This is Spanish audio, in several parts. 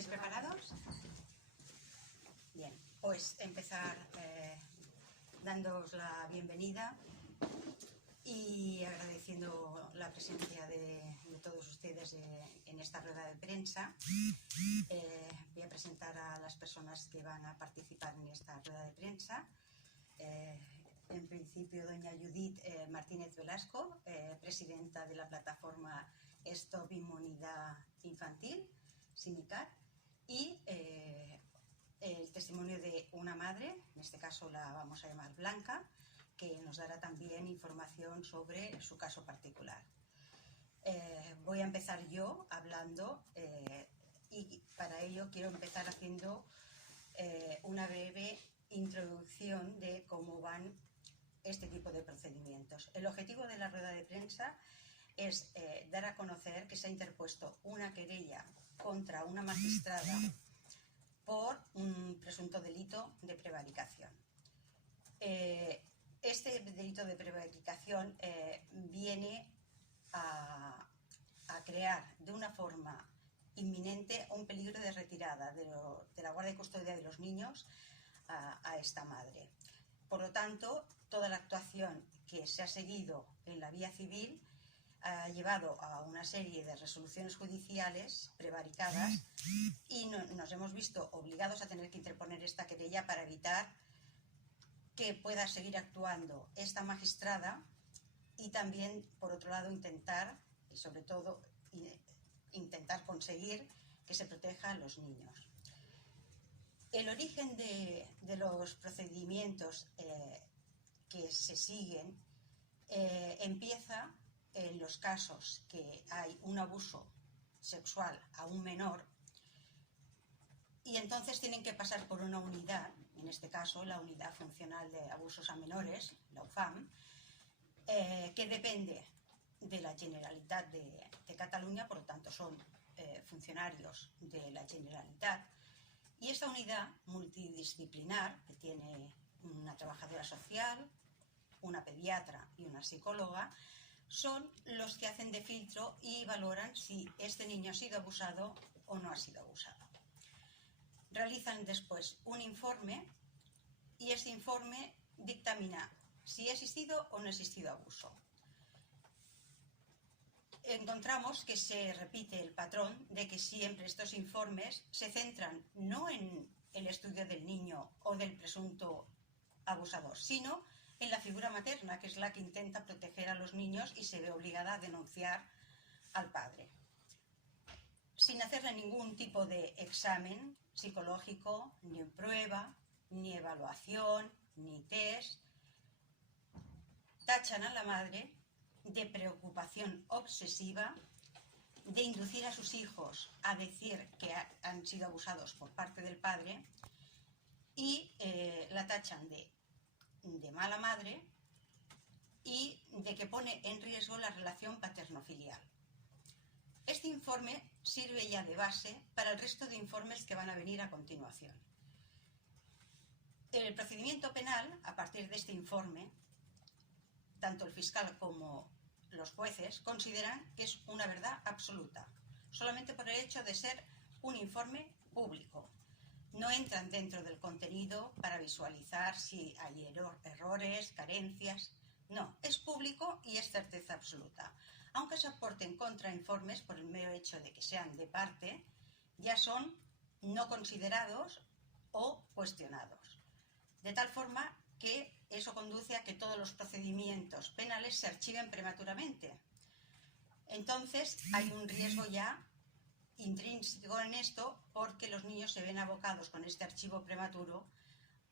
¿Estáis preparados? Bien, pues empezar dándoos la bienvenida y agradeciendo la presencia de todos ustedes en esta rueda de prensa. Voy a presentar a las personas que van a participar en esta rueda de prensa. En principio, doña Judith Martínez Velasco, presidenta de la plataforma Stop Inmunidad Infantil, SINICAT, y el testimonio de una madre, en este caso la vamos a llamar Blanca, que nos dará también información sobre su caso particular. Voy a empezar yo hablando y para ello quiero empezar haciendo una breve introducción de cómo van este tipo de procedimientos. El objetivo de la rueda de prensa es dar a conocer que se ha interpuesto una querella contra una magistrada por un presunto delito de prevaricación. Este delito de prevaricación viene a crear de una forma inminente un peligro de retirada de la guardia y custodia de los niños a esta madre. Por lo tanto, toda la actuación que se ha seguido en la vía civil ha llevado a una serie de resoluciones judiciales prevaricadas y nos hemos visto obligados a tener que interponer esta querella para evitar que pueda seguir actuando esta magistrada y también, por otro lado, intentar, y sobre todo, intentar conseguir que se proteja a los niños. El origen de los procedimientos que se siguen empieza en los casos que hay un abuso sexual a un menor y entonces tienen que pasar por una unidad, en este caso la Unidad Funcional de Abusos a Menores, la UFAM, que depende de la Generalitat de Cataluña, por lo tanto son funcionarios de la Generalitat, y esta unidad multidisciplinar, que tiene una trabajadora social, una pediatra y una psicóloga, son los que hacen de filtro y valoran si este niño ha sido abusado o no ha sido abusado. Realizan después un informe y este informe dictamina si ha existido o no ha existido abuso. Encontramos que se repite el patrón de que siempre estos informes se centran no en el estudio del niño o del presunto abusador, sino en la figura materna, que es la que intenta proteger a los niños y se ve obligada a denunciar al padre. Sin hacerle ningún tipo de examen psicológico, ni prueba, ni evaluación, ni test, tachan a la madre de preocupación obsesiva, de inducir a sus hijos a decir que han sido abusados por parte del padre y la tachan de mala madre y de que pone en riesgo la relación paterno-filial. Este informe sirve ya de base para el resto de informes que van a venir a continuación. El procedimiento penal, a partir de este informe, tanto el fiscal como los jueces consideran que es una verdad absoluta, solamente por el hecho de ser un informe público. No entran dentro del contenido para visualizar si hay errores, carencias. No, es público y es certeza absoluta. Aunque se aporten contrainformes por el mero hecho de que sean de parte, ya son no considerados o cuestionados. De tal forma que eso conduce a que todos los procedimientos penales se archiven prematuramente. Entonces hay un riesgo ya intrínseco en esto porque los niños se ven abocados con este archivo prematuro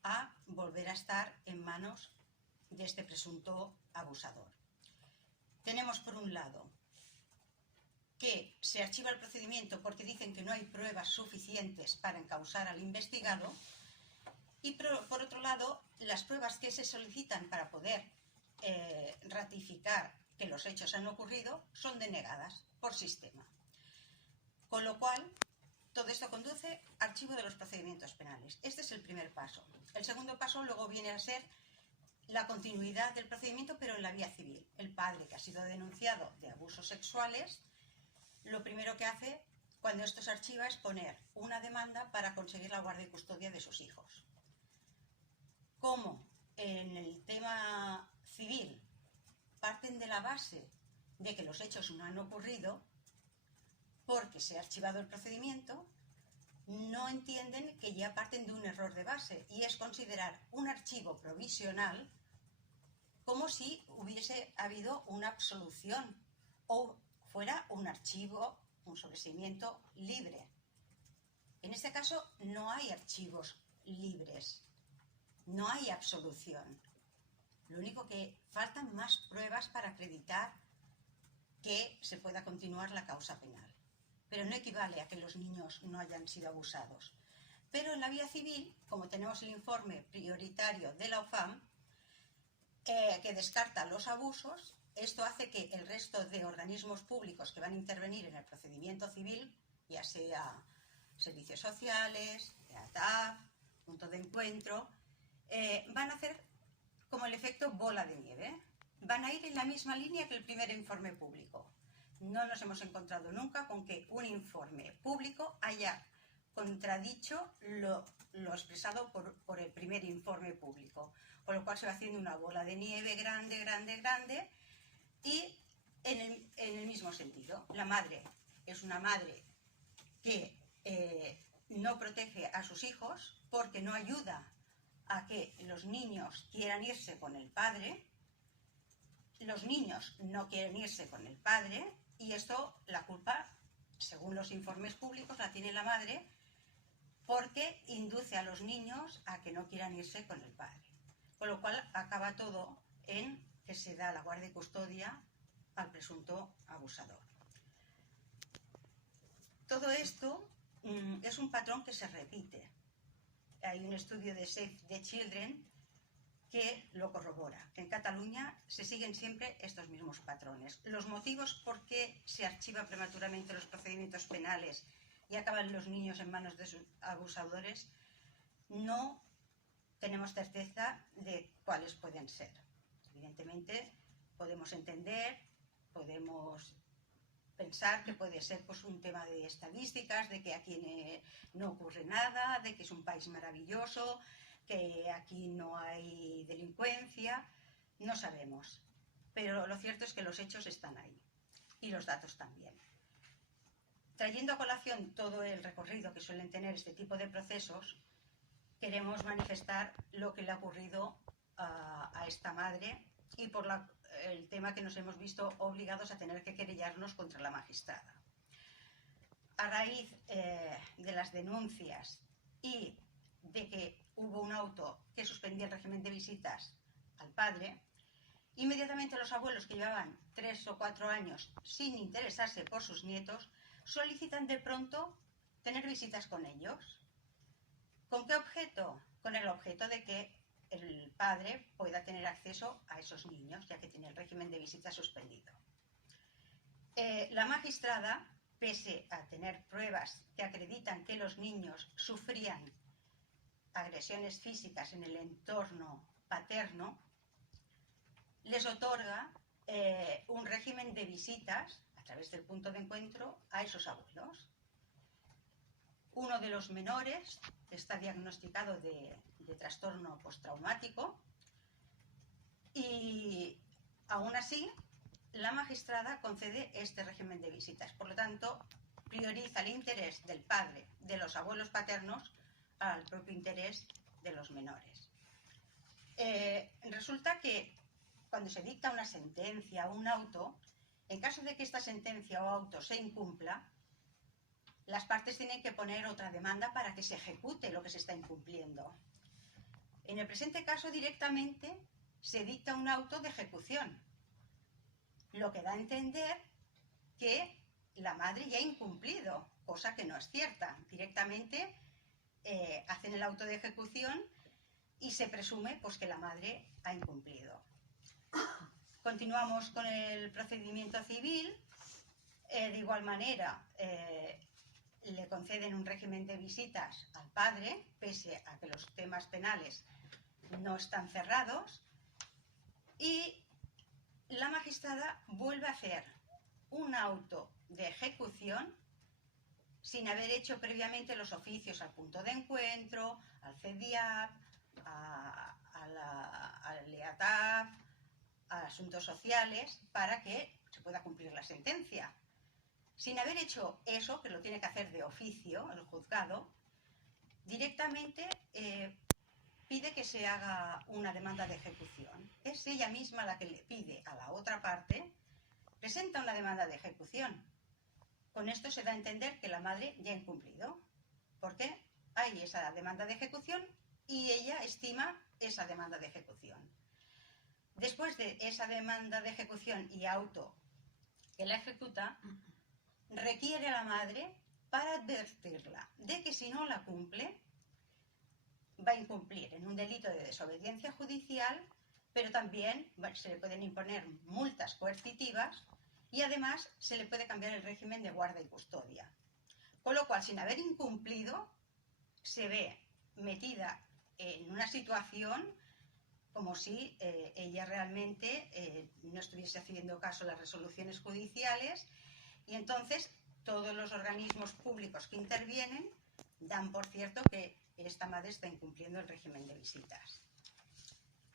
a volver a estar en manos de este presunto abusador. Tenemos por un lado que se archiva el procedimiento porque dicen que no hay pruebas suficientes para encausar al investigado y por otro lado las pruebas que se solicitan para poder ratificar que los hechos han ocurrido son denegadas por sistema. Con lo cual, todo esto conduce al archivo de los procedimientos penales. Este es el primer paso. El segundo paso luego viene a ser la continuidad del procedimiento, pero en la vía civil. El padre que ha sido denunciado de abusos sexuales, lo primero que hace Cuando esto se archiva es poner una demanda para conseguir la guardia y custodia de sus hijos. Como en el tema civil parten de la base de que los hechos no han ocurrido porque se ha archivado el procedimiento, no entienden que ya parten de un error de base, y es considerar un archivo provisional como si hubiese habido una absolución o fuera un archivo, un sobreseimiento libre. En este caso no hay archivos libres, no hay absolución. Lo único que faltan más pruebas para acreditar que se pueda continuar la causa penal. Pero no equivale a que los niños no hayan sido abusados. Pero en la vía civil, como tenemos el informe prioritario de la OFAM, que descarta los abusos, esto hace que el resto de organismos públicos que van a intervenir en el procedimiento civil, ya sea servicios sociales, EATAF, punto de encuentro, van a hacer como el efecto bola de nieve. Van a ir en la misma línea que el primer informe público. No nos hemos encontrado nunca con que un informe público haya contradicho lo expresado por el primer informe público, con lo cual se va haciendo una bola de nieve grande, grande, grande, y en el mismo sentido. La madre es una madre que no protege a sus hijos porque no ayuda a que los niños quieran irse con el padre. Los niños no quieren irse con el padre, y esto, la culpa, según los informes públicos, la tiene la madre porque induce a los niños a que no quieran irse con el padre. Con lo cual acaba todo en que se da la guardia y custodia al presunto abusador. Todo esto es un patrón que se repite. Hay un estudio de Save the Children que lo corrobora. En Cataluña se siguen siempre estos mismos patrones. Los motivos por qué se archiva prematuramente los procedimientos penales y acaban los niños en manos de sus abusadores, no tenemos certeza de cuáles pueden ser. Evidentemente, podemos entender, podemos pensar que puede ser pues, un tema de estadísticas, de que aquí no ocurre nada, de que es un país maravilloso, que aquí no hay delincuencia, no sabemos. Pero lo cierto es que los hechos están ahí, y los datos también. Trayendo a colación todo el recorrido que suelen tener este tipo de procesos, queremos manifestar lo que le ha ocurrido a esta madre y por el tema que nos hemos visto obligados a tener que querellarnos contra la magistrada. A raíz de las denuncias y de que hubo un auto que suspendía el régimen de visitas al padre, inmediatamente los abuelos, que llevaban 3 o 4 años sin interesarse por sus nietos, solicitan de pronto tener visitas con ellos. ¿Con qué objeto? Con el objeto de que el padre pueda tener acceso a esos niños, ya que tiene el régimen de visita suspendido. La magistrada, pese a tener pruebas que acreditan que los niños sufrían agresiones físicas en el entorno paterno, les otorga un régimen de visitas a través del punto de encuentro a esos abuelos. Uno de los menores está diagnosticado de trastorno postraumático, y aún así la magistrada concede este régimen de visitas. Por lo tanto, prioriza el interés del padre, de los abuelos paternos, al propio interés de los menores. Resulta que cuando se dicta una sentencia o un auto, en caso de que esta sentencia o auto se incumpla, las partes tienen que poner otra demanda para que se ejecute lo que se está incumpliendo. En el presente caso, directamente se dicta un auto de ejecución, lo que da a entender que la madre ya ha incumplido, cosa que no es cierta. Directamente hacen el auto de ejecución y se presume pues, que la madre ha incumplido. Continuamos con el procedimiento civil. De igual manera, le conceden un régimen de visitas al padre, pese a que los temas penales no están cerrados, y la magistrada vuelve a hacer un auto de ejecución sin haber hecho previamente los oficios al punto de encuentro, al CEDIAP, al EATAF, a asuntos sociales, para que se pueda cumplir la sentencia. Sin haber hecho eso, que lo tiene que hacer de oficio el juzgado, directamente pide que se haga una demanda de ejecución. Es ella misma la que le pide a la otra parte, presenta una demanda de ejecución. Con esto se da a entender que la madre ya ha incumplido, porque hay esa demanda de ejecución y ella estima esa demanda de ejecución. Después de esa demanda de ejecución y auto que la ejecuta, requiere a la madre para advertirla de que si no la cumple, va a incumplir en un delito de desobediencia judicial, pero también se le pueden imponer multas coercitivas y además se le puede cambiar el régimen de guarda y custodia. Con lo cual, sin haber incumplido, se ve metida en una situación como si ella realmente no estuviese haciendo caso a las resoluciones judiciales, y entonces todos los organismos públicos que intervienen dan por cierto que esta madre está incumpliendo el régimen de visitas.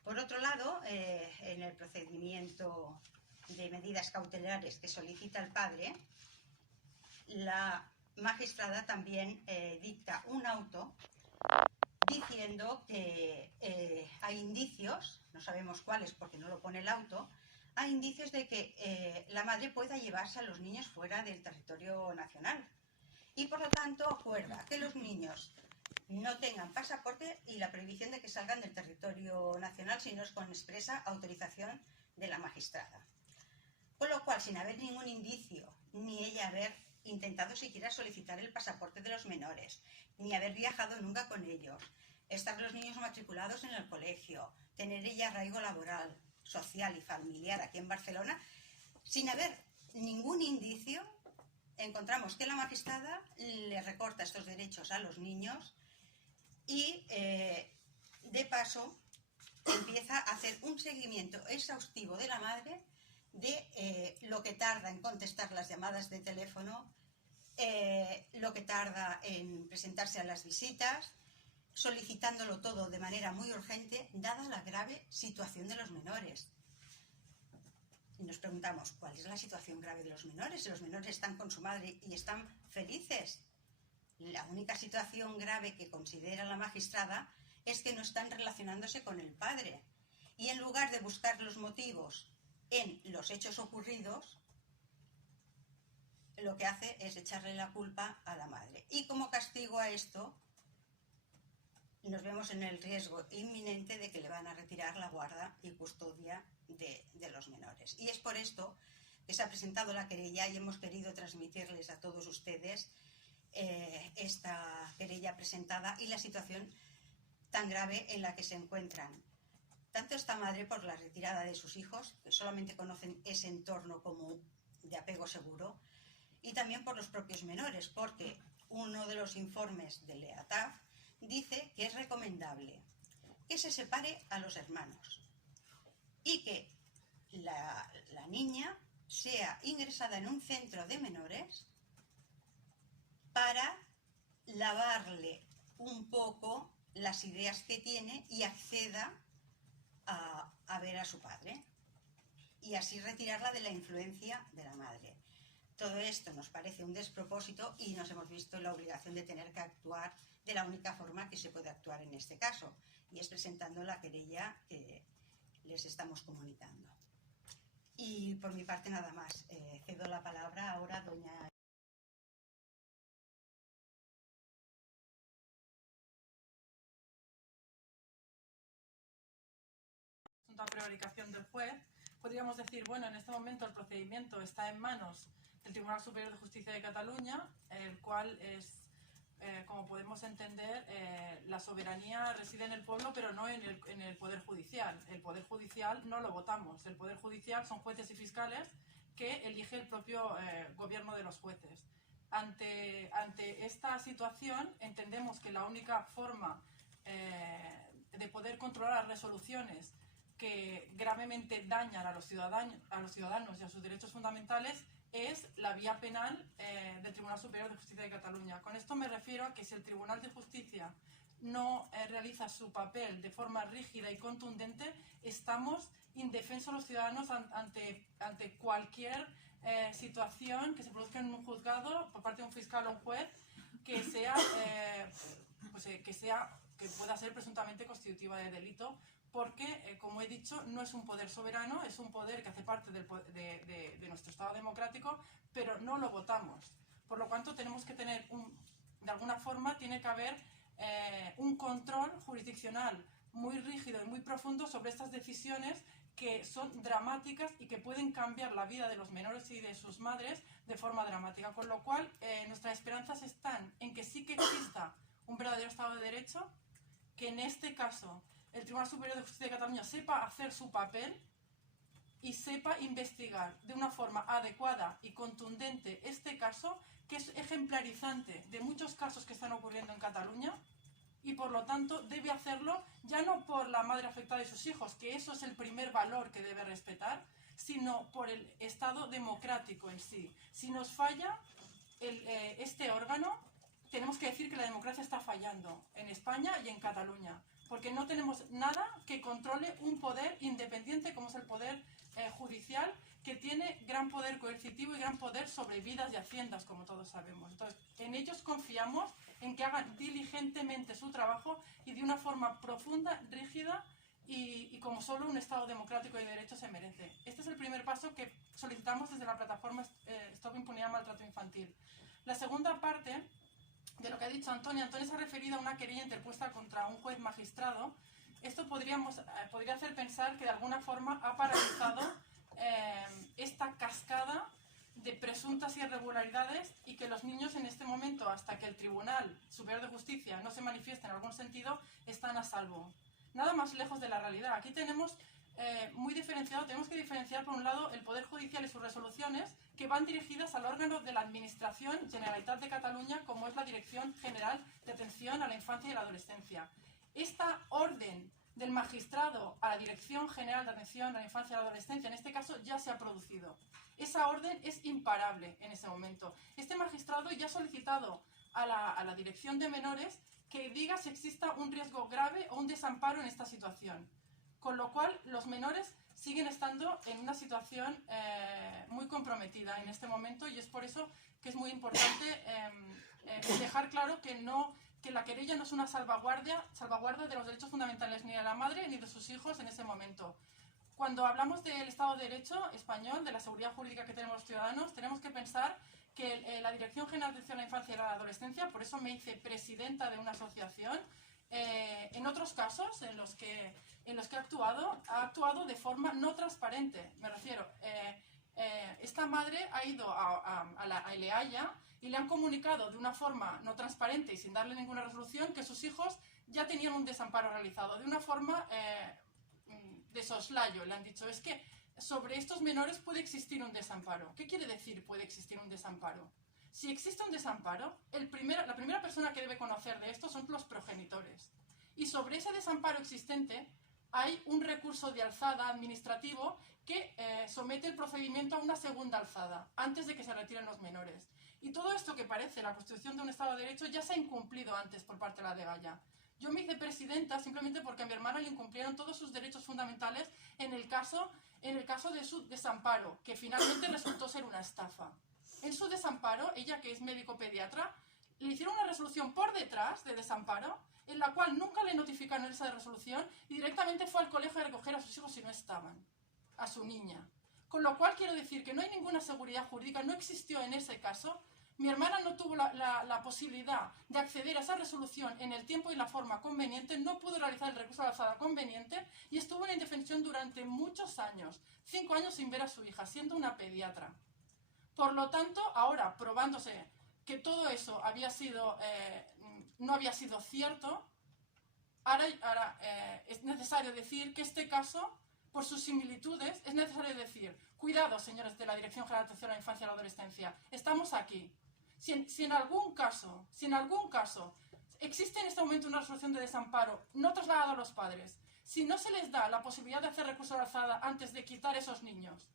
Por otro lado, en el procedimiento de medidas cautelares que solicita el padre, la magistrada también dicta un auto diciendo que hay indicios, no sabemos cuáles porque no lo pone el auto, hay indicios de que la madre pueda llevarse a los niños fuera del territorio nacional y por lo tanto acuerda que los niños no tengan pasaporte y la prohibición de que salgan del territorio nacional si no es con expresa autorización de la magistrada. Con lo cual, sin haber ningún indicio, ni ella haber intentado siquiera solicitar el pasaporte de los menores, ni haber viajado nunca con ellos, estar los niños matriculados en el colegio, tener ella arraigo laboral, social y familiar aquí en Barcelona, sin haber ningún indicio, encontramos que la magistrada le recorta estos derechos a los niños y, de paso, empieza a hacer un seguimiento exhaustivo de la madre de lo que tarda en contestar las llamadas de teléfono, lo que tarda en presentarse a las visitas, solicitándolo todo de manera muy urgente, dada la grave situación de los menores. Y nos preguntamos, ¿cuál es la situación grave de los menores? Si los menores están con su madre y están felices. La única situación grave que considera la magistrada es que no están relacionándose con el padre. Y en lugar de buscar los motivos en los hechos ocurridos, lo que hace es echarle la culpa a la madre. Y como castigo a esto, nos vemos en el riesgo inminente de que le van a retirar la guarda y custodia de los menores. Y es por esto que se ha presentado la querella y hemos querido transmitirles a todos ustedes esta querella presentada y la situación tan grave en la que se encuentran tanto esta madre por la retirada de sus hijos, que solamente conocen ese entorno como de apego seguro, y también por los propios menores, porque uno de los informes del EATAF dice que es recomendable que se separe a los hermanos y que la niña sea ingresada en un centro de menores para lavarle un poco las ideas que tiene y acceda a ver a su padre y así retirarla de la influencia de la madre. Todo esto nos parece un despropósito y nos hemos visto en la obligación de tener que actuar de la única forma que se puede actuar en este caso, y es presentando la querella que les estamos comunicando. Y por mi parte nada más. Cedo la palabra ahora a doña... A prevaricación del juez, podríamos decir, bueno, en este momento el procedimiento está en manos del Tribunal Superior de Justicia de Cataluña, el cual es, como podemos entender, la soberanía reside en el pueblo, pero no en el Poder Judicial. El Poder Judicial no lo votamos. El Poder Judicial son jueces y fiscales que elige el propio gobierno de los jueces. Ante esta situación, entendemos que la única forma de poder controlar las resoluciones que gravemente dañan a los ciudadanos y a sus derechos fundamentales es la vía penal del Tribunal Superior de Justicia de Cataluña. Con esto me refiero a que si el Tribunal de Justicia no realiza su papel de forma rígida y contundente, estamos indefensos los ciudadanos ante cualquier situación que se produzca en un juzgado por parte de un fiscal o un juez que pueda ser presuntamente constitutiva de delito, porque, como he dicho, no es un poder soberano, es un poder que hace parte de nuestro Estado democrático, pero no lo votamos. Por lo tanto, tenemos que tener, de alguna forma, tiene que haber un control jurisdiccional muy rígido y muy profundo sobre estas decisiones que son dramáticas y que pueden cambiar la vida de los menores y de sus madres de forma dramática. Con lo cual, nuestras esperanzas están en que sí que exista un verdadero Estado de Derecho, que en este caso el Tribunal Superior de Justicia de Cataluña sepa hacer su papel y sepa investigar de una forma adecuada y contundente este caso, que es ejemplarizante de muchos casos que están ocurriendo en Cataluña, y por lo tanto debe hacerlo ya no por la madre afectada y sus hijos, que eso es el primer valor que debe respetar, sino por el Estado democrático en sí. Si nos falla este órgano, tenemos que decir que la democracia está fallando en España y en Cataluña, porque no tenemos nada que controle un poder independiente como es el poder judicial, que tiene gran poder coercitivo y gran poder sobre vidas y haciendas, como todos sabemos. Entonces, en ellos confiamos en que hagan diligentemente su trabajo y de una forma profunda, rígida y como solo un Estado democrático y de derecho se merece. Este es el primer paso que solicitamos desde la plataforma Stop Impunidad Maltrato Infantil. La segunda parte de lo que ha dicho Antonia se ha referido a una querella interpuesta contra un juez magistrado. Esto podría hacer pensar que de alguna forma ha paralizado esta cascada de presuntas irregularidades y que los niños en este momento, hasta que el Tribunal Superior de Justicia no se manifieste en algún sentido, están a salvo. Nada más lejos de la realidad. Aquí tenemos tenemos que diferenciar por un lado el Poder Judicial y sus resoluciones que van dirigidas al órgano de la Administración Generalitat de Cataluña, como es la Dirección General de Atención a la Infancia y la Adolescencia. Esta orden del magistrado a la Dirección General de Atención a la Infancia y la Adolescencia, en este caso, ya se ha producido. Esa orden es imparable en ese momento. Este magistrado ya ha solicitado a la Dirección de Menores que diga si exista un riesgo grave o un desamparo en esta situación. Con lo cual, los menores siguen estando en una situación muy comprometida en este momento, y es por eso que es muy importante dejar claro que la querella no es una salvaguardia de los derechos fundamentales ni de la madre ni de sus hijos en ese momento. Cuando hablamos del Estado de Derecho español, de la seguridad jurídica que tenemos los ciudadanos, tenemos que pensar que la Dirección General de Atención a la Infancia y la Adolescencia, por eso me hice presidenta de una asociación, en otros casos en los que ha actuado de forma no transparente. Me refiero, esta madre ha ido a la EAIA y le han comunicado de una forma no transparente y sin darle ninguna resolución que sus hijos ya tenían un desamparo realizado. De una forma de soslayo le han dicho, es que sobre estos menores puede existir un desamparo. ¿Qué quiere decir puede existir un desamparo? Si existe un desamparo, la primera persona que debe conocer de esto son los progenitores. Y sobre ese desamparo existente hay un recurso de alzada administrativo que somete el procedimiento a una segunda alzada, antes de que se retiren los menores. Y todo esto que parece la constitución de un Estado de Derecho ya se ha incumplido antes por parte de la degalla. Yo me hice presidenta simplemente porque a mi hermana le incumplieron todos sus derechos fundamentales en el caso de su desamparo, que finalmente resultó ser una estafa. En su desamparo, ella, que es médico pediatra, le hicieron una resolución por detrás de desamparo, en la cual nunca le notificaron esa resolución y directamente fue al colegio a recoger a sus hijos si no estaban, a su niña. Con lo cual quiero decir que no hay ninguna seguridad jurídica, no existió en ese caso. Mi hermana no tuvo la posibilidad de acceder a esa resolución en el tiempo y la forma conveniente, no pudo realizar el recurso de alzada conveniente y estuvo en indefensión durante muchos años, 5 años sin ver a su hija, siendo una pediatra. Por lo tanto, ahora, probándose que todo eso no había sido cierto, ahora es necesario decir que este caso, por sus similitudes, es necesario decir, cuidado, señores de la Dirección General de Atención a la Infancia y la Adolescencia, estamos aquí. Si en algún caso existe en este momento una resolución de desamparo no trasladada a los padres, si no se les da la posibilidad de hacer recurso de alzada antes de quitar esos niños,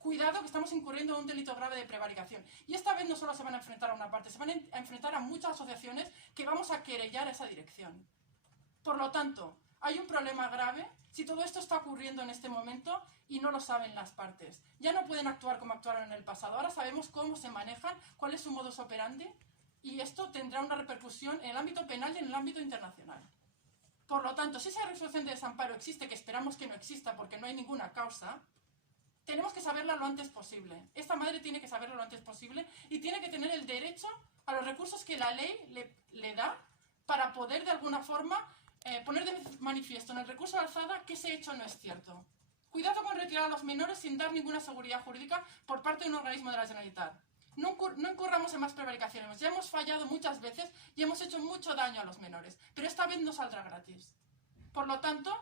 Cuidado que estamos incurriendo en un delito grave de prevaricación. Y esta vez no solo se van a enfrentar a una parte, se van a enfrentar a muchas asociaciones que vamos a querellar a esa dirección. Por lo tanto, hay un problema grave si todo esto está ocurriendo en este momento y no lo saben las partes. Ya no pueden actuar como actuaron en el pasado. Ahora sabemos cómo se manejan, cuál es su modus operandi, y esto tendrá una repercusión en el ámbito penal y en el ámbito internacional. Por lo tanto, si esa resolución de desamparo existe, que esperamos que no exista porque no hay ninguna causa, tenemos que saberla lo antes posible. Esta madre tiene que saberlo lo antes posible y tiene que tener el derecho a los recursos que la ley le da para poder, de alguna forma, poner de manifiesto en el recurso de alzada que ese hecho no es cierto. Cuidado con retirar a los menores sin dar ninguna seguridad jurídica por parte de un organismo de la Generalitat. No incurramos en más prevaricaciones. Ya hemos fallado muchas veces y hemos hecho mucho daño a los menores, pero esta vez no saldrá gratis. Por lo tanto,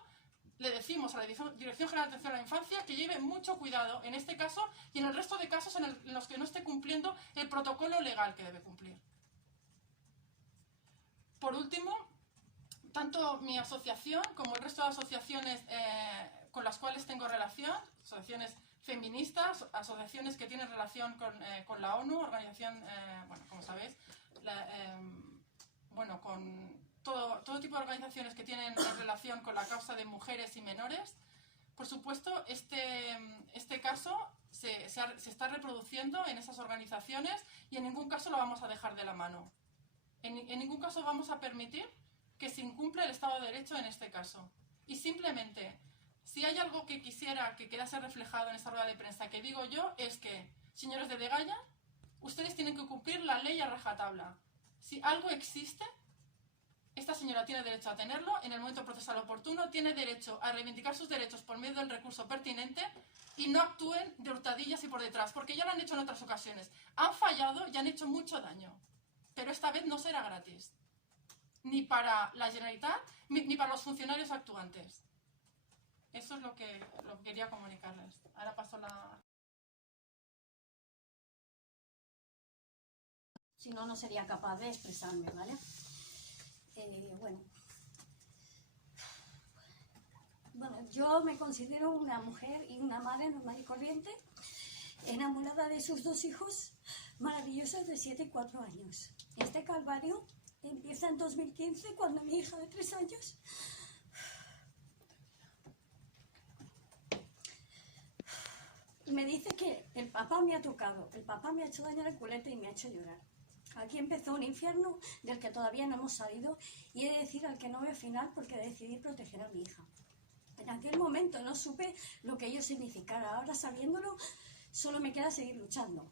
le decimos a la Dirección General de Atención a la Infancia que lleve mucho cuidado en este caso y en el resto de casos en los que no esté cumpliendo el protocolo legal que debe cumplir. Por último, tanto mi asociación como el resto de asociaciones con las cuales tengo relación, asociaciones feministas, asociaciones que tienen relación con la ONU, organización, bueno, como sabéis, bueno, con todo tipo de organizaciones que tienen relación con la causa de mujeres y menores. Por supuesto, este caso se está reproduciendo en esas organizaciones y en ningún caso lo vamos a dejar de la mano. En ningún caso vamos a permitir que se incumpla el Estado de Derecho en este caso. Y simplemente, si hay algo que quisiera que quedase reflejado en esta rueda de prensa que digo yo, es que, señores de Degalla, ustedes tienen que cumplir la ley a rajatabla. Si algo existe, esta señora tiene derecho a tenerlo en el momento procesal oportuno, tiene derecho a reivindicar sus derechos por medio del recurso pertinente y no actúen de hurtadillas y por detrás, porque ya lo han hecho en otras ocasiones. Han fallado y han hecho mucho daño, pero esta vez no será gratis. Ni para la Generalitat, ni para los funcionarios actuantes. Eso es lo que quería comunicarles. Ahora paso la... Si no, no sería capaz de expresarme, ¿vale? Bueno, yo me considero una mujer y una madre normal y corriente, enamorada de sus dos hijos maravillosos de 7 y 4 años. Este calvario empieza en 2015, cuando mi hija de 3 años me dice que el papá me ha tocado, el papá me ha hecho daño al culete y me ha hecho llorar. Aquí empezó un infierno del que todavía no hemos salido y he de decir al que no veo final porque decidí proteger a mi hija. En aquel momento no supe lo que ello significara, ahora sabiéndolo solo me queda seguir luchando.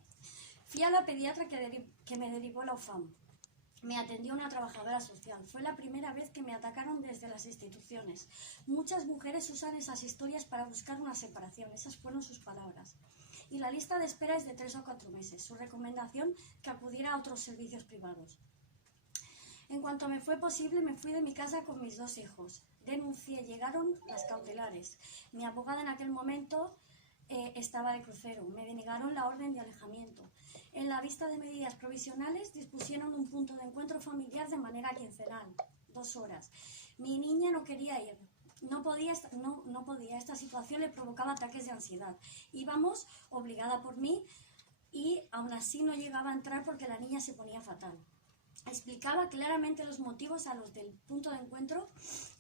Fui a la pediatra que me derivó a la UFAM. Me atendió una trabajadora social. Fue la primera vez que me atacaron desde las instituciones. Muchas mujeres usan esas historias para buscar una separación. Esas fueron sus palabras. Y la lista de espera es de 3 o 4 meses. Su recomendación, que acudiera a otros servicios privados. En cuanto me fue posible, me fui de mi casa con mis 2 hijos. Denuncié, llegaron las cautelares. Mi abogada en aquel momento estaba de crucero. Me denegaron la orden de alejamiento. En la vista de medidas provisionales dispusieron un punto de encuentro familiar de manera quincenal, 2 horas. Mi niña no quería ir, no podía. Esta situación le provocaba ataques de ansiedad. Íbamos obligada por mí y aún así no llegaba a entrar porque la niña se ponía fatal. Explicaba claramente los motivos a los del punto de encuentro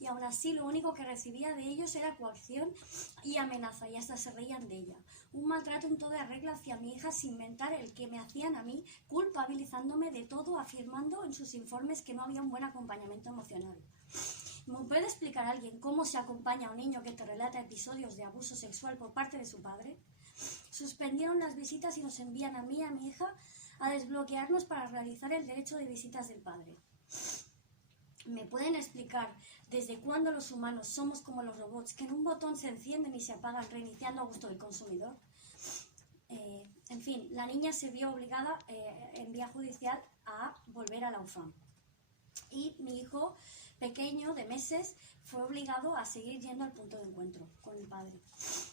y aún así lo único que recibía de ellos era coacción y amenaza, y hasta se reían de ella. Un maltrato en toda regla hacia mi hija sin mentar el que me hacían a mí, culpabilizándome de todo, afirmando en sus informes que no había un buen acompañamiento emocional. ¿Me puede explicar alguien cómo se acompaña a un niño que te relata episodios de abuso sexual por parte de su padre? Suspendieron las visitas y nos envían a mí y a mi hija a desbloquearnos para realizar el derecho de visitas del padre. ¿Me pueden explicar desde cuándo los humanos somos como los robots, que en un botón se encienden y se apagan, reiniciando a gusto del consumidor? En fin, la niña se vio obligada en vía judicial a volver a la UFAM. Y mi hijo pequeño, de meses, fue obligado a seguir yendo al punto de encuentro con el padre.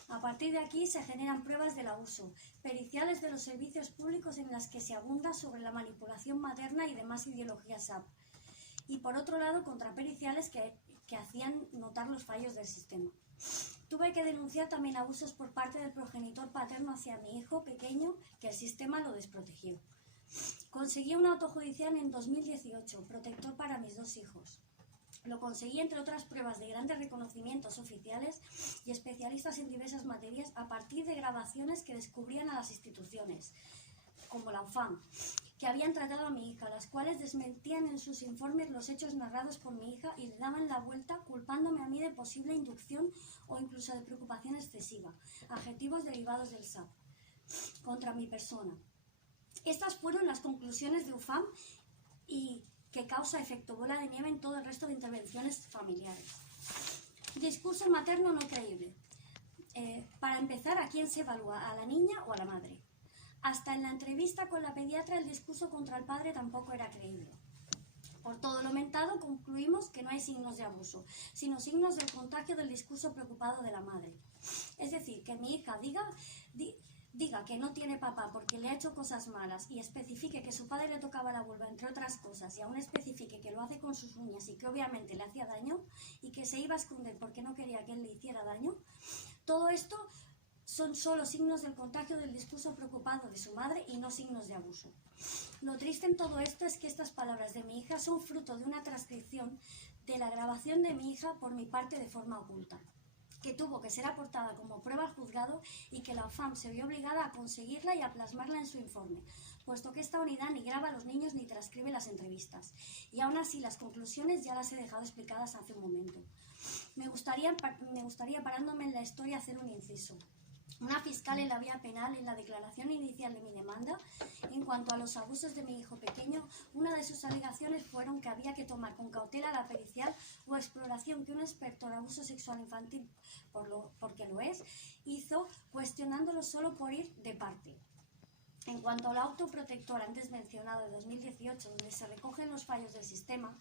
A partir de aquí se generan pruebas del abuso, periciales de los servicios públicos en las que se abunda sobre la manipulación materna y demás ideologías SAP. Y por otro lado, contrapericiales que hacían notar los fallos del sistema. Tuve que denunciar también abusos por parte del progenitor paterno hacia mi hijo pequeño, que el sistema lo desprotegió. Conseguí un auto judicial en 2018, protector para mis 2 hijos. Lo conseguí, entre otras pruebas de grandes reconocimientos oficiales y especialistas en diversas materias, a partir de grabaciones que descubrían a las instituciones, como la UFAM, que habían tratado a mi hija, las cuales desmentían en sus informes los hechos narrados por mi hija y le daban la vuelta culpándome a mí de posible inducción o incluso de preocupación excesiva, adjetivos derivados del SAP, contra mi persona. Estas fueron las conclusiones de UFAM y que causa-efecto bola de nieve en todo el resto de intervenciones familiares. Discurso materno no creíble. Para empezar, ¿a quién se evalúa? ¿A la niña o a la madre? Hasta en la entrevista con la pediatra el discurso contra el padre tampoco era creíble. Por todo lo mentado concluimos que no hay signos de abuso, sino signos del contagio del discurso preocupado de la madre. Es decir, que mi hija diga que no tiene papá porque le ha hecho cosas malas y especifique que su padre le tocaba la vulva, entre otras cosas, y aún especifique que lo hace con sus uñas y que obviamente le hacía daño y que se iba a esconder porque no quería que él le hiciera daño, todo esto son solo signos del contagio del discurso preocupado de su madre y no signos de abuso. Lo triste en todo esto es que estas palabras de mi hija son fruto de una transcripción de la grabación de mi hija por mi parte de forma oculta, que tuvo que ser aportada como prueba al juzgado y que la UFAM se vio obligada a conseguirla y a plasmarla en su informe, puesto que esta unidad ni graba a los niños ni transcribe las entrevistas. Y aún así las conclusiones ya las he dejado explicadas hace un momento. Me gustaría parándome en la historia, hacer un inciso. Una fiscal en la vía penal, en la declaración inicial de mi demanda, en cuanto a los abusos de mi hijo pequeño, una de sus alegaciones fueron que había que tomar con cautela la pericial o exploración que un experto en abuso sexual infantil, porque lo es, hizo, cuestionándolo solo por ir de parte. En cuanto al auto protector antes mencionado de 2018, donde se recogen los fallos del sistema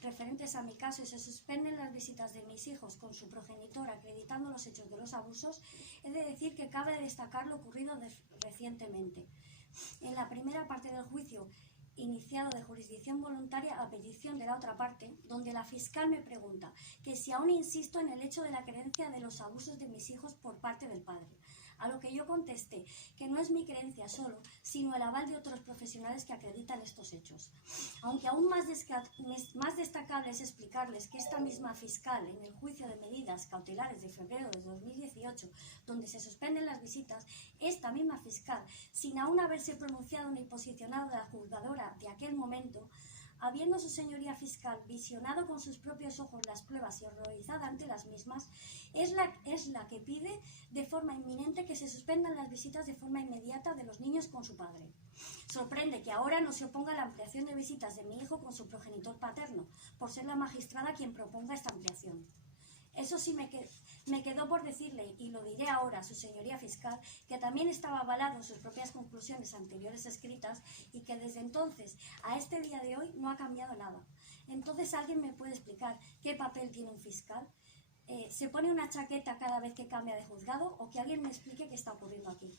referentes a mi caso y se suspenden las visitas de mis hijos con su progenitor acreditando los hechos de los abusos, he de decir que cabe destacar lo ocurrido recientemente. En la primera parte del juicio iniciado de jurisdicción voluntaria a petición de la otra parte, donde la fiscal me pregunta que si aún insisto en el hecho de la creencia de los abusos de mis hijos por parte del padre. A lo que yo contesté que no es mi creencia solo, sino el aval de otros profesionales que acreditan estos hechos. Aunque aún más destacable es explicarles que esta misma fiscal, en el juicio de medidas cautelares de febrero de 2018, donde se suspenden las visitas, esta misma fiscal, sin aún haberse pronunciado ni posicionado de la juzgadora de aquel momento, habiendo su señoría fiscal visionado con sus propios ojos las pruebas y horrorizada ante las mismas, es la que pide de forma inminente que se suspendan las visitas de forma inmediata de los niños con su padre. Sorprende que ahora no se oponga a la ampliación de visitas de mi hijo con su progenitor paterno, por ser la magistrada quien proponga esta ampliación. Eso sí me quedó por decirle, y lo diré ahora a su señoría fiscal, que también estaba avalado en sus propias conclusiones anteriores escritas y que desde entonces a este día de hoy no ha cambiado nada. Entonces, ¿alguien me puede explicar qué papel tiene un fiscal? ¿Se pone una chaqueta cada vez que cambia de juzgado? ¿O que alguien me explique qué está ocurriendo aquí?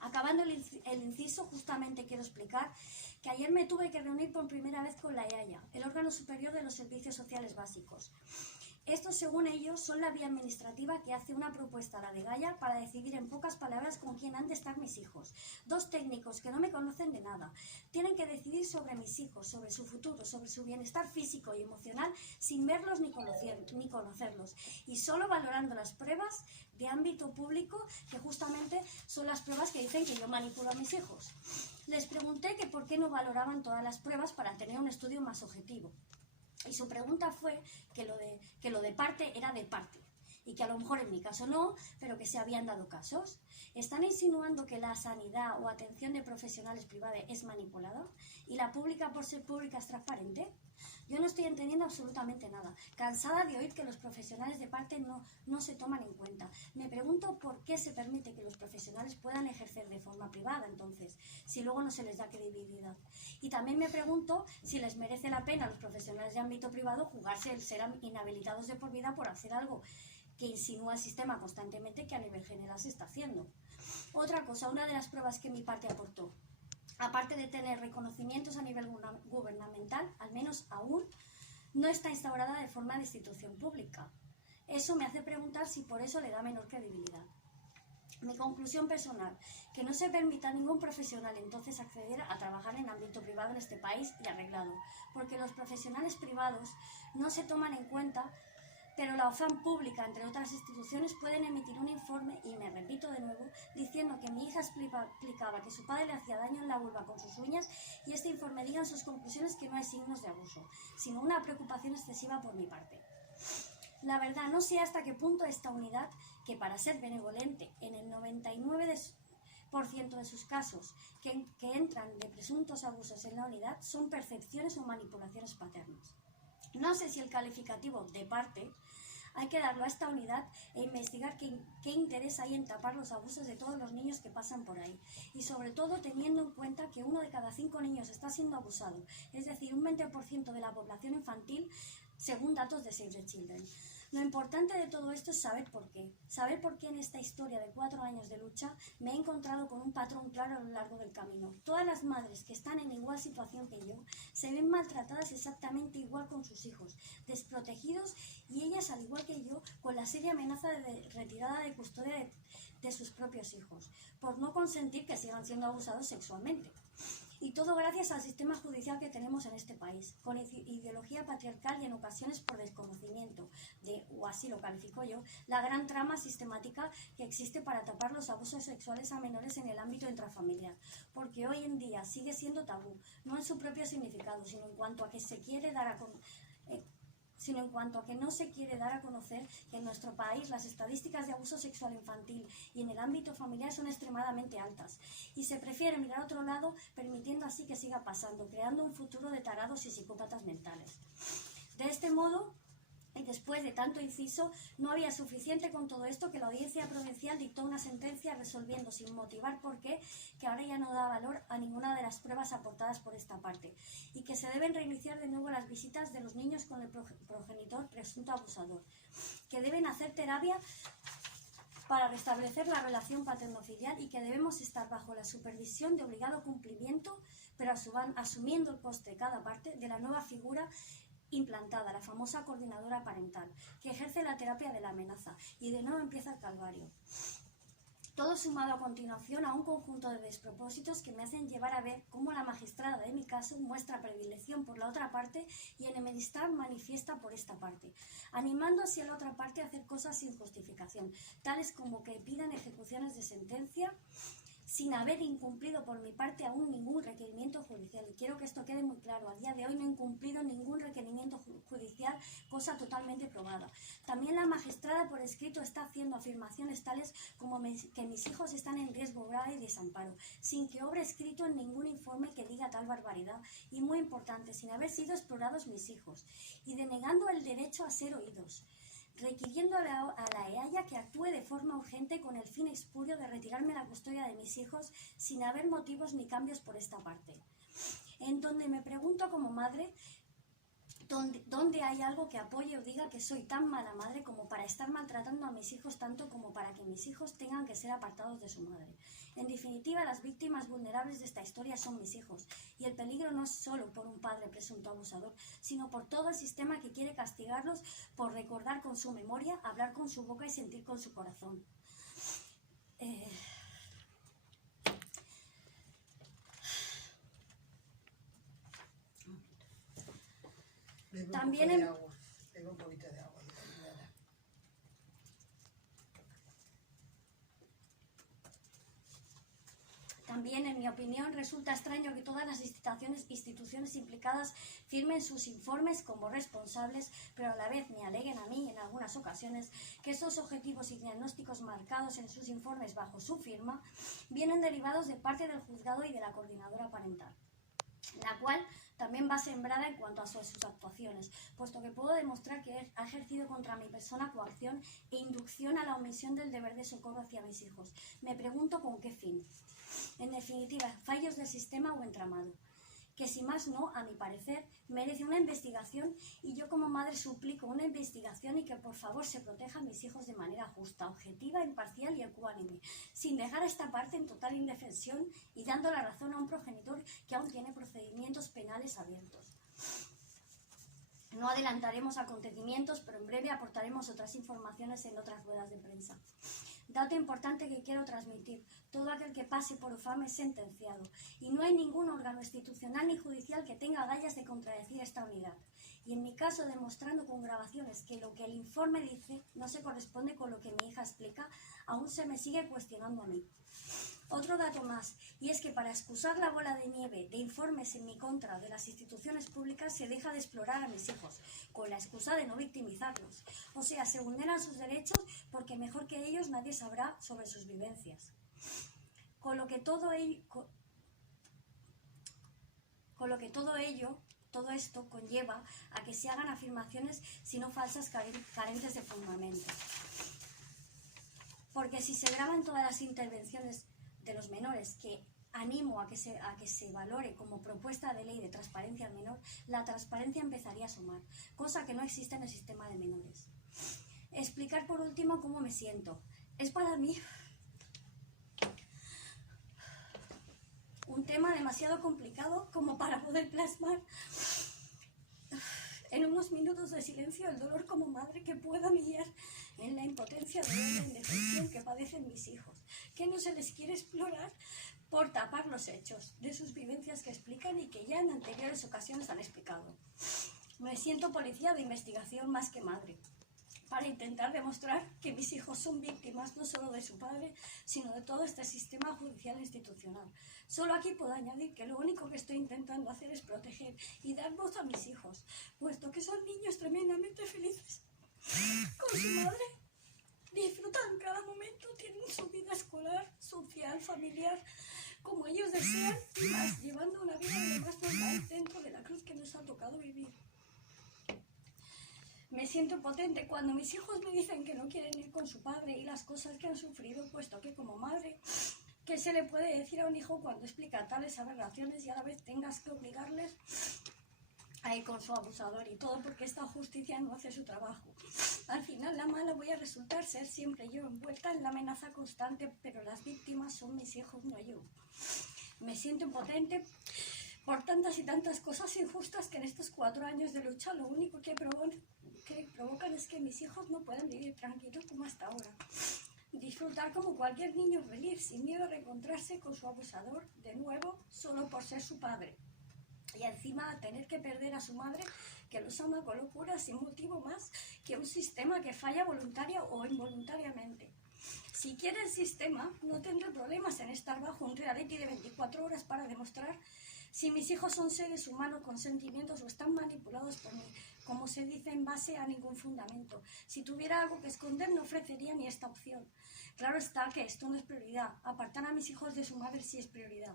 Acabando el inciso, justamente quiero explicar que ayer me tuve que reunir por primera vez con la EAIA, el órgano superior de los servicios sociales básicos. Estos, según ellos, son la vía administrativa que hace una propuesta a la degaya para decidir en pocas palabras con quién han de estar mis hijos. 2 técnicos que no me conocen de nada. Tienen que decidir sobre mis hijos, sobre su futuro, sobre su bienestar físico y emocional, sin verlos ni conocerlos. Y solo valorando las pruebas de ámbito público, que justamente son las pruebas que dicen que yo manipulo a mis hijos. Les pregunté que por qué no valoraban todas las pruebas para tener un estudio más objetivo. Y su pregunta fue que lo de parte era de parte y que a lo mejor en mi caso no, pero que se habían dado casos. ¿Están insinuando que la sanidad o atención de profesionales privados es manipulada y la pública por ser pública es transparente? Yo no estoy entendiendo absolutamente nada. Cansada de oír que los profesionales de parte no se toman en cuenta. Me pregunto por qué se permite que los profesionales puedan ejercer de forma privada, entonces, si luego no se les da credibilidad. Y también me pregunto si les merece la pena a los profesionales de ámbito privado jugarse el ser inhabilitados de por vida por hacer algo que insinúa el sistema constantemente que a nivel general se está haciendo. Otra cosa, una de las pruebas que mi parte aportó, aparte de tener reconocimientos a nivel gubernamental, al menos aún no está instaurada de forma de institución pública. Eso me hace preguntar si por eso le da menor credibilidad. Mi conclusión personal, que no se permita a ningún profesional entonces acceder a trabajar en ámbito privado en este país y arreglado, porque los profesionales privados no se toman en cuenta, pero la OFAM pública, entre otras instituciones, pueden emitir un informe, y me repito de nuevo, diciendo que mi hija explicaba que su padre le hacía daño en la vulva con sus uñas, y este informe diga en sus conclusiones que no hay signos de abuso, sino una preocupación excesiva por mi parte. La verdad, no sé hasta qué punto esta unidad, que para ser benevolente en el 99% de sus casos que entran de presuntos abusos en la unidad, son percepciones o manipulaciones paternas. No sé si el calificativo de parte hay que darlo a esta unidad e investigar qué interés hay en tapar los abusos de todos los niños que pasan por ahí. Y sobre todo teniendo en cuenta que 1 de cada 5 niños está siendo abusado, es decir, un 20% de la población infantil, según datos de Save the Children. Lo importante de todo esto es saber por qué. Saber por qué en esta historia de 4 años de lucha me he encontrado con un patrón claro a lo largo del camino. Todas las madres que están en igual situación que yo se ven maltratadas exactamente igual con sus hijos, desprotegidos, y ellas, al igual que yo, con la seria amenaza de retirada de custodia de sus propios hijos, por no consentir que sigan siendo abusados sexualmente. Y todo gracias al sistema judicial que tenemos en este país, con ideología patriarcal y en ocasiones por desconocimiento de, o así lo califico yo, la gran trama sistemática que existe para tapar los abusos sexuales a menores en el ámbito intrafamiliar, porque hoy en día sigue siendo tabú, no en su propio significado, sino en cuanto a que se quiere dar a sino en cuanto a que no se quiere dar a conocer que en nuestro país las estadísticas de abuso sexual infantil y en el ámbito familiar son extremadamente altas, y se prefiere mirar a otro lado, permitiendo así que siga pasando, creando un futuro de tarados y psicópatas mentales. De este modo, y después de tanto inciso, no había suficiente con todo esto que la Audiencia Provincial dictó una sentencia resolviendo sin motivar por qué, que ahora ya no da valor a ninguna de las pruebas aportadas por esta parte, y que se deben reiniciar de nuevo las visitas de los niños con el progenitor presunto abusador, que deben hacer terapia para restablecer la relación paterno-filial, y que debemos estar bajo la supervisión de obligado cumplimiento, pero asumiendo el coste de cada parte de la nueva figura implantada, la famosa coordinadora parental, que ejerce la terapia de la amenaza, y de nuevo empieza el calvario. Todo sumado a continuación a un conjunto de despropósitos que me hacen llevar a ver cómo la magistrada de mi caso muestra predilección por la otra parte y enemistad manifiesta por esta parte, animando así a la otra parte a hacer cosas sin justificación, tales como que pidan ejecuciones de sentencia sin haber incumplido por mi parte aún ningún requerimiento judicial. Y quiero que esto quede muy claro, a día de hoy no he incumplido ningún requerimiento judicial, cosa totalmente probada. También la magistrada por escrito está haciendo afirmaciones tales como que mis hijos están en riesgo grave y desamparo, sin que obre escrito en ningún informe que diga tal barbaridad, y muy importante, sin haber sido explorados mis hijos, y denegando el derecho a ser oídos, requiriendo a la EAIA que actúe de forma urgente con el fin espurio de retirarme la custodia de mis hijos sin haber motivos ni cambios por esta parte. En donde me pregunto como madre, ¿dónde hay algo que apoye o diga que soy tan mala madre como para estar maltratando a mis hijos tanto como para que mis hijos tengan que ser apartados de su madre? En definitiva, las víctimas vulnerables de esta historia son mis hijos, y el peligro no es solo por un padre presunto abusador, sino por todo el sistema que quiere castigarlos por recordar con su memoria, hablar con su boca y sentir con su corazón. También Bebo un poquito de agua. También, en mi opinión, resulta extraño que todas las instituciones implicadas firmen sus informes como responsables, pero a la vez me aleguen a mí, en algunas ocasiones, que esos objetivos y diagnósticos marcados en sus informes bajo su firma vienen derivados de parte del juzgado y de la coordinadora parental, la cual también va sembrada en cuanto a sus actuaciones, puesto que puedo demostrar que ha ejercido contra mi persona coacción e inducción a la omisión del deber de socorro hacia mis hijos. Me pregunto con qué fin. En definitiva, fallos del sistema o entramado, que si más no, a mi parecer, merece una investigación, y yo como madre suplico una investigación y que por favor se proteja a mis hijos de manera justa, objetiva, imparcial y ecuánime, sin dejar a esta parte en total indefensión y dando la razón a un progenitor que aún tiene procedimientos penales abiertos. No adelantaremos acontecimientos, pero en breve aportaremos otras informaciones en otras ruedas de prensa. Dato importante que quiero transmitir: todo aquel que pase por UFAM es sentenciado, y no hay ningún órgano institucional ni judicial que tenga agallas de contradecir esta unidad. Y en mi caso, demostrando con grabaciones que lo que el informe dice no se corresponde con lo que mi hija explica, aún se me sigue cuestionando a mí. Otro dato más, y es que para excusar la bola de nieve de informes en mi contra de las instituciones públicas se deja de explorar a mis hijos, con la excusa de no victimizarlos. O sea, se vulneran sus derechos porque mejor que ellos nadie sabrá sobre sus vivencias. Con lo que todo esto conlleva a que se hagan afirmaciones, si no falsas, carentes de fundamento. Porque si se graban todas las intervenciones de los menores, que animo a que se valore como propuesta de ley de transparencia al menor, la transparencia empezaría a asomar, cosa que no existe en el sistema de menores. Explicar por último cómo me siento. Es para mí un tema demasiado complicado como para poder plasmar en unos minutos de silencio el dolor como madre que pueda mirar en la impotencia de la indefensión que padecen mis hijos, que no se les quiere explorar por tapar los hechos de sus vivencias que explican y que ya en anteriores ocasiones han explicado. Me siento policía de investigación más que madre, para intentar demostrar que mis hijos son víctimas no solo de su padre, sino de todo este sistema judicial e institucional. Solo aquí puedo añadir que lo único que estoy intentando hacer es proteger y dar voz a mis hijos, puesto que son niños tremendamente felices con su madre. Disfrutan cada momento, tienen su vida escolar, social, familiar, como ellos desean, y más, llevando una vida de más normal dentro de la cruz que nos ha tocado vivir. Me siento potente cuando mis hijos me dicen que no quieren ir con su padre y las cosas que han sufrido, puesto que como madre, ¿qué se le puede decir a un hijo cuando explica tales aberraciones y a la vez tengas que obligarles a ir con su abusador? Y todo porque esta justicia no hace su trabajo. Al final la mala voy a resultar ser siempre yo, envuelta en la amenaza constante, pero las víctimas son mis hijos, no yo. Me siento impotente por tantas y tantas cosas injustas que en estos 4 años de lucha lo único que provocan es que mis hijos no puedan vivir tranquilos como hasta ahora. Disfrutar como cualquier niño feliz, sin miedo a reencontrarse con su abusador de nuevo, solo por ser su padre. Y encima tener que perder a su madre, que los ama con locura, sin motivo más que un sistema que falla voluntaria o involuntariamente. Si quiere el sistema, no tendré problemas en estar bajo un reality de 24 horas para demostrar si mis hijos son seres humanos con sentimientos o están manipulados por mí, como se dice, en base a ningún fundamento. Si tuviera algo que esconder, no ofrecería ni esta opción. Claro está que esto no es prioridad. Apartar a mis hijos de su madre sí es prioridad.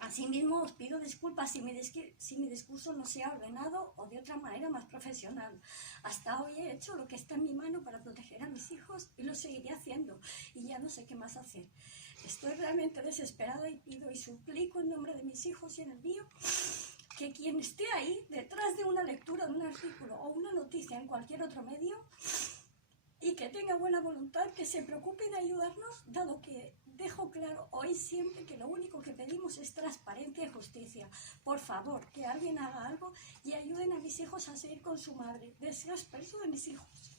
Asimismo, os pido disculpas si mi discurso no sea ordenado o de otra manera más profesional. Hasta hoy he hecho lo que está en mi mano para proteger a mis hijos y lo seguiré haciendo. Y ya no sé qué más hacer. Estoy realmente desesperada y pido y suplico en nombre de mis hijos y en el mío que quien esté ahí detrás de una lectura de un artículo o una noticia en cualquier otro medio y que tenga buena voluntad, que se preocupe de ayudarnos, dado que dejo claro hoy siempre que lo único que pedimos es transparencia y justicia. Por favor, que alguien haga algo y ayuden a mis hijos a seguir con su madre. Deseo expreso de mis hijos.